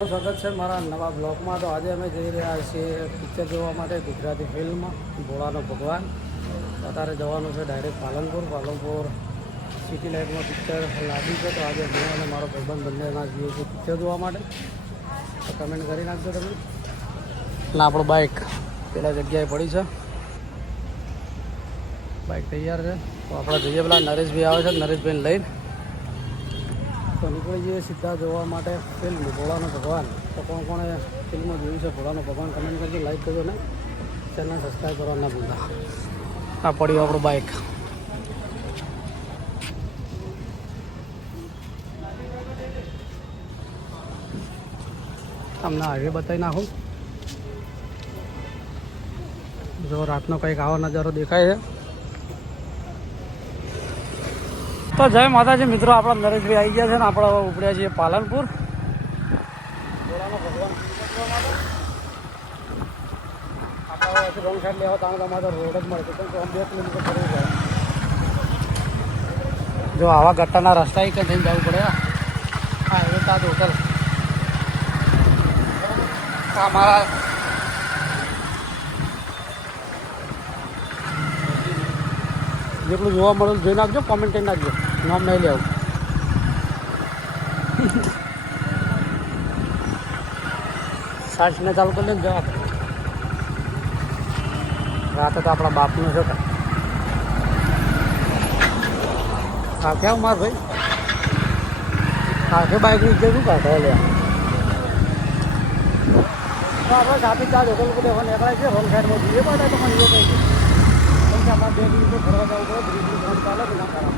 સ્વાગત છે મારા નવા બ્લોગમાં. તો આજે અમે જઈ રહ્યા છીએ પિક્ચર જોવા માટે, ગુજરાતી ફિલ્મ ભોળાનો ભગવાન. અત્યારે જવાનું છે ડાયરેક્ટ પાલનપુર સિટી લાઇટમાં પિક્ચર લાગ્યું છે. તો આજે હું અને મારો ભાઈબંધ બંનેના જઈએ છીએ પિક્ચર જોવા માટે. તો કમેન્ટ કરી નાખજો તમે. એટલે આપણું બાઇક પેલા જગ્યાએ પડી છે, બાઇક તૈયાર છે. તો આપણે જઈએ, પેલા નરેશભાઈ આવે છે, નરેશભાઈને લઈને તો નીકળી જઈએ સીધા જોવા માટે ફિલ્મ ભોળાનો ભગવાન. તો કોણ કોણે ફિલ્મ જોયું છે ભોળાનો ભગવાન કમેન્ટ કરજો, લાઈક કરજો ને ચેનલ સબસ્ક્રાઈબ કરવા ના ભૂલતા. આ પડ્યું આપણું બાઇક. તમને હાઈવે બતાવી નાખું. જો રાતનો કંઈક આવો નજારો દેખાય છે. તો જય માતાજી મિત્રો, આપણા નરેશભાઈ આવી ગયા છે ને આપણે ઉપડ્યા છીએ પાલનપુર ભોળાનો ભગવાન આપણે રોંગ સાઈડ લેવા તાણે તમારે રોડ જ મળે છે, કેમ કે આમ 2 કિલોમીટર ફરવું પડે. જો આવા ગટ્ટાના રસ્તા એક થઈને જવું પડે. હા એ તાજ હોટલ મારા જેટલું જોવા મળે જોઈ નાખજો, કોમેન્ટ કરી નાખજો, નામ નહીં લેવું. સાઠને ચાલુ કરી લે જવા. રાતે તો આપણા બાપનું છે. હા કેવું માર ભાઈ, હા કે બાઇક ની શું કાઢો લે. તો આપણે સાથે ચાર હોટલ ઉપર હવે નીકળાય છે. રોંગ સાઈડમાં જોઈએ પડે તો મને એ કહી દે, કેમ કે અમારે 2 કિલોમીટર ફરવા જવું પડે. બ્રિજની ફોન ચાલે કે ના ખરાબ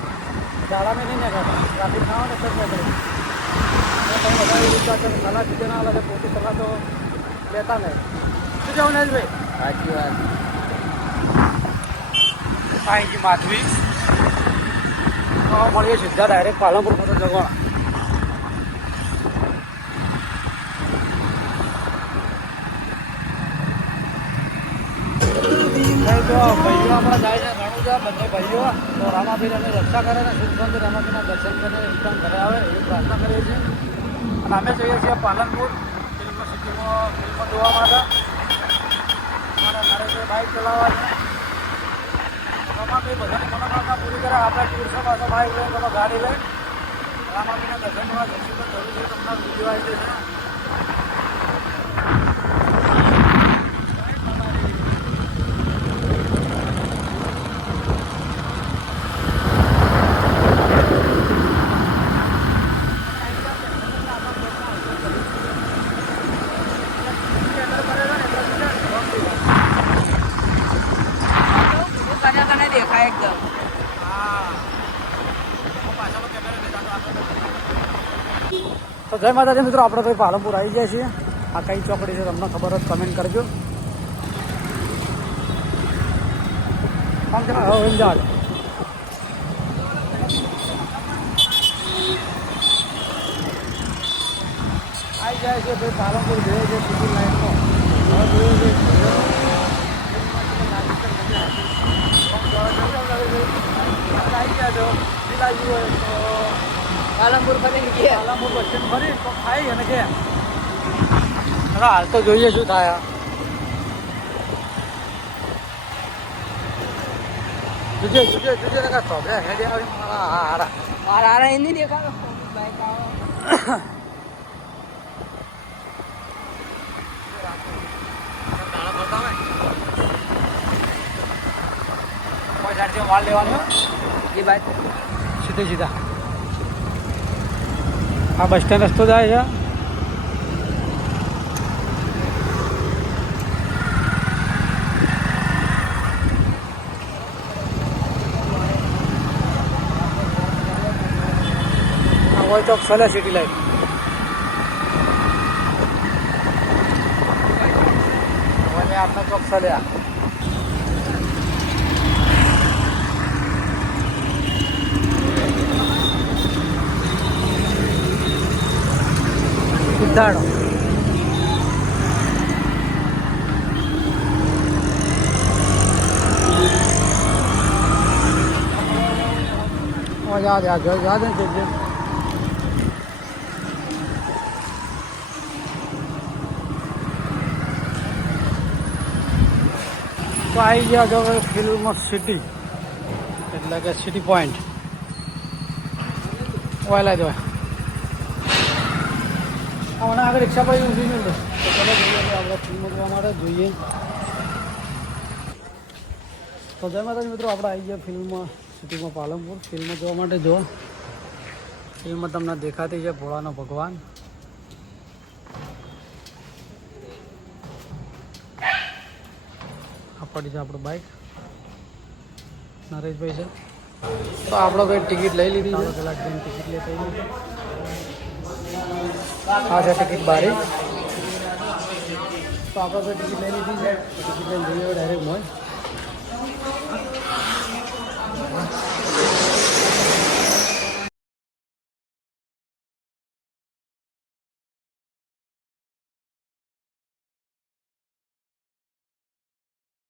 શાળાને નહીં નીકળતા, ટ્રાફિક ના આવે ને તો નીકળે. બધા વિચાર છે નાના સીધે ના આવે, પોતે સલાહ તો લેતા નહીં. શું જવું ને ભાઈ? સાચી વાત. સાંઈજી માધવી મળીએ સીધા ડાયરેક્ટ પાલનપુર મોટો જગવાણા. તો ભાઈઓ આપણા જાય છે રણુજા, બંને ભાઈઓ. તો રામાપીરની રક્ષા કરે ને સુખબંધ રામાપીરના દર્શન કરીને એકદમ ઘરે આવે એવી પ્રાર્થના કરીએ છીએ. અને અમે જઈએ છીએ પાલનપુર ફિલ્મ સિટીમાં ફિલ્મ જોવા માટે. અને નરેશભાઈ બાઇક ચલાવવા છે. રામાપીર બધાની મનોકામના પૂરી કરે. આપણે ટૂરસો પાછો બાઇક લઈને તમે ગાડી લઈને રામાપીરના દર્શન કરવા જઈશું. તો જરૂર છે તમને વિડીયો આવી જશે. તો જય માતાજી મિત્રો, આપણે ભાઈ પાલનપુર આવી ગયા છીએ. આ કઈ ચોકડી છે તમને ખબર હોય કમેન્ટ કરજો. આમ છે અંજાર આવી જાય છે ભાઈ પાલનપુર જોઈએ છે સિટી લાઇટમાં. હવે જોઈએ છે આવી ગયા છો બિલાજી હોય તો પાલનપુર ફરી ગયા. પાલનપુર બસ સ્ટેન્ડ ફરી તો ખાઈ અને કે હાલ તો જોઈએ શું થાય. જોજે કા થોભે હેડે આવે મારા એની દેખાડો બાઈક આવે. માલ લેવાનું એ બાઈક સીધા આ બસ સ્ટેન્ડ રસ્તો જાય છે. કોઈ ચોક ચલે સિટી લાઈટ. આપના ચોક ચલ્યા સિદ્ધાડો. જા દે તો આવી ગયા જો હવે ફિલ્મ સિટી એટલે કે સિટી પોઈન્ટ ઓયલા જો હમણાં આગળ રિક્ષા પર ઊભી નહીં તો ચાલો જોઈએ આપણે ફિલ્મ જોવા માટે જોઈએ. તો જય માતાજી મિત્રો, આપણે આવી ગયા ફિલ્મ સિટીમાં પાલનપુર. ફિલ્મ જોવા માટે જો ફિલ્મ તમને દેખાતી છે ભોળાનો ભગવાન. આ પડી છે આપણું બાઇક, નરેશભાઈ છે. તો આપણો ભાઈ ટિકિટ લઈ લીધી છે. પહેલાં ટ્રેન ટિકિટ લેતા આવી. આ છે ટિકિટ બારી. તો આપણે ભાઈ ટિકિટ લઈ લીધી છે. ટિકિટ લઈને જઈએ ડાયરેક્ટ મોય.